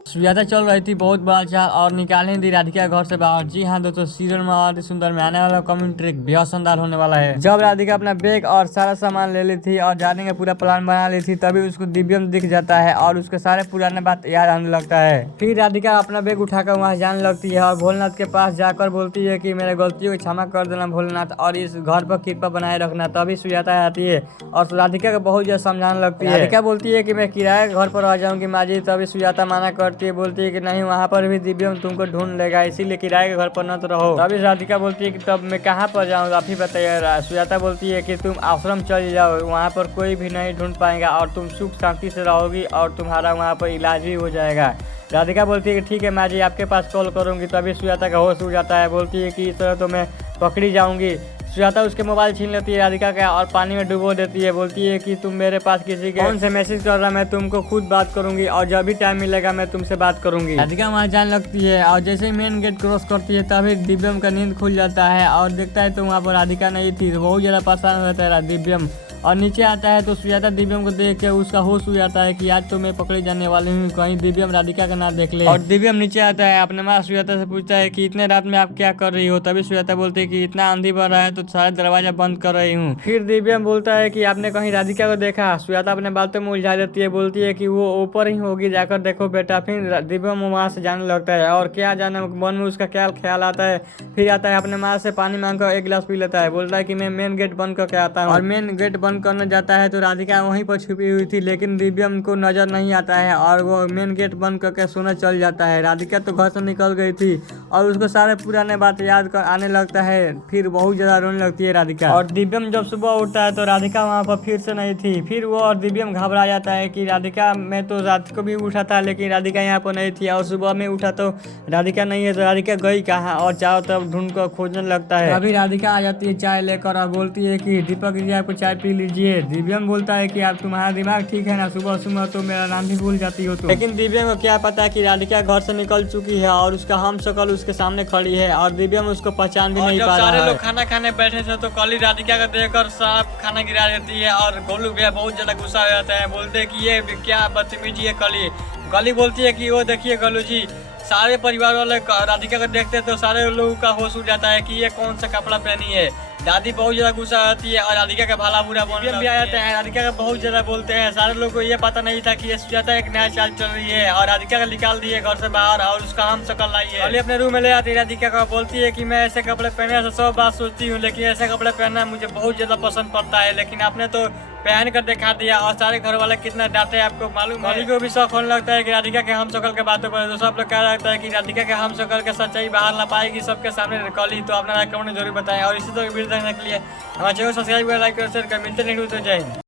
सुजाता चल रही थी बहुत बड़ा चाल और निकालने दी राधिका घर से बाहर। जी हाँ दोस्तों, सीरियल में और सुंदर में आने वाला कमेंट ट्रिक बेहद शानदार होने वाला है। जब राधिका अपना बैग और सारा सामान ले ली थी और जाने का पूरा प्लान बना ली थी, तभी उसको दिव्यम दिख जाता है और उसके सारे पुराने बात याद आने लगता है। फिर राधिका अपना बैग उठाकर वहाँ जाने लगती है और भोलेनाथ के पास जाकर बोलती है कि मेरे गलतियों को क्षमा कर देना भोलेनाथ, और इस घर पर कृपा बनाए रखना। तभी सुजाता आती है और राधिका को बहुत ज्यादा समझाने लगती है। राधिका बोलती है कि मैं किराए के घर पर आ जाऊंगी माँ जी। तभी सुजाता माना करती है, बोलती है कि नहीं, वहाँ पर भी दिव्यम तुमको ढूंढ लेगा, इसीलिए किराए के घर पर न तो रहो। तभी राधिका बोलती है कि तब मैं कहाँ पर जाऊँ, आप ही बताइए। सुजाता बोलती है कि तुम आश्रम चल जाओ, वहाँ पर कोई भी नहीं ढूंढ पाएगा और तुम सुख शांति से रहोगी और तुम्हारा वहाँ पर इलाज भी हो जाएगा। राधिका बोलती है कि ठीक है माँ जी, आपके पास कॉल करूँगी। तभी सुजाता का होश उड़ जाता है, बोलती है कि इस तरह तो मैं पकड़ी जाऊँगी। सुजाता उसके मोबाइल छीन लेती है राधिका का और पानी में डुबो देती है। बोलती है कि तुम मेरे पास किसी के कौन से मैसेज कर रहा, मैं तुमको खुद बात करूंगी और जब भी टाइम मिलेगा मैं तुमसे बात करूंगी। राधिका वहाँ जाने लगती है और जैसे ही मेन गेट क्रॉस करती है तभी दिव्यम का नींद खुल जाता है और देखता है तो वहाँ पर राधिका नहीं थी। तो बहुत ज़्यादा परेशान रहता है दिव्यम और नीचे आता है तो सुजाता दिव्यम को देख के उसका होश हो जाता है कि आज तो मैं पकड़ी जाने वाली हूँ, कहीं दिव्यम राधिका का ना देख ले। और दिव्यम नीचे आता है, अपने माँ सुजाता से पूछता है कि इतने रात में आप क्या कर रही हो। तभी सुजाता बोलती है कि इतना आंधी बढ़ रहा है तो सारा दरवाजा बंद कर रही हूँ। फिर दिव्यम बोलता है कि आपने कहीं राधिका को देखा। सुजाता अपने बातों में उलझा देती है, बोलती है कि वो ऊपर ही होगी, जाकर देखो बेटा। फिर दिव्यम वहाँ से जाने लगता है और क्या जाने मन में उसका क्या ख्याल आता है। फिर आता है अपने माँ से पानी मांगकर एक गिलास पी लेता है, बोलता है कि मैं मेन गेट बंद करके आता हूँ। और मेन गेट बंद करने जाता है तो राधिका वहीं पर छुपी हुई थी, लेकिन दिव्यम को नजर नहीं आता है और वो मेन गेट बंद करके सोने चल जाता है। राधिका तो घर से निकल गई थी और उसको सारे पुराने बात याद कर आने लगता है। फिर बहुत ज्यादा रोने लगती है राधिका। और दिव्यम जब सुबह उठता है तो राधिका वहाँ पर फिर से नहीं थी। फिर वो और दिव्यम घबरा जाता है कि राधिका, मैं तो रात को भी उठा था लेकिन राधिका यहाँ पर नहीं थी, और सुबह में उठा तो राधिका नहीं है, तो राधिका गई कहाँ, और चारों तरफ ढूंढ कर खोजने लगता है। अभी राधिका आ जाती है चाय लेकर और बोलती है कि दीपक जी आपको चाय पी लीजिए। दिव्यम बोलता है कि आप, तुम्हारा दिमाग ठीक है ना, सुबह सुबह तो मेरा नाम भी भूल जाती हो। तो लेकिन दिव्यम को क्या पता कि राधिका घर से निकल चुकी है और उसका हम शक्ल उसके सामने खड़ी है और दिव्यम उसको पहचान भी नहीं पा रहा है। सारे लोग खाना खाने बैठे थे तो कली राधिका को देखकर सब खाना गिरा देती है और गोलू भैया बहुत ज्यादा गुस्सा हो जाता है, बोलते हैं कि ये क्या बदतमीजी है। कली बोलती है कि वो देखिए गोलू जी, सारे परिवार वाले राधिका को देखते हैं तो सारे लोगों का होश उड़ जाता है कि ये कौन सा कपड़ा पहनी है। दादी बहुत ज्यादा गुस्सा आती है और राधिका का भला बुरा बोलने भी आ जाते हैं। राधिका का बहुत ज्यादा बोलते हैं। सारे लोगों को ये पता नहीं था कि ये सुजाता एक नया चाल चल रही है और राधिका का निकाल दिए घर से बाहर और उसका हम शक्ल लाई है। अपने रूम में ले आती है राधिका का, बोलती है कि मैं ऐसे कपड़े पहनने से सब बात सोचती हूँ, लेकिन ऐसे कपड़े पहनना मुझे बहुत ज्यादा पसंद पड़ता है, लेकिन आपने तो पहन कर दिखा दिया और सारे घर वाले कितना डांटे आपको मालूम है। को भी शौक होने लगता है कि राधिका के हम शक्ल के बातों पर, तो सब लोग कह लगता है कि राधिका के हम शक्ल के सच्चाई बाहर ला पाएगी सबके सामने कली। तो अपना कमेंट जरूर बताएं और इसी तरह वीडियो देखने के लिए हमारे चैनल सब्सक्राइब कर, लाइक कर, शेयर कर। मिलते नहीं तो जय हिंद।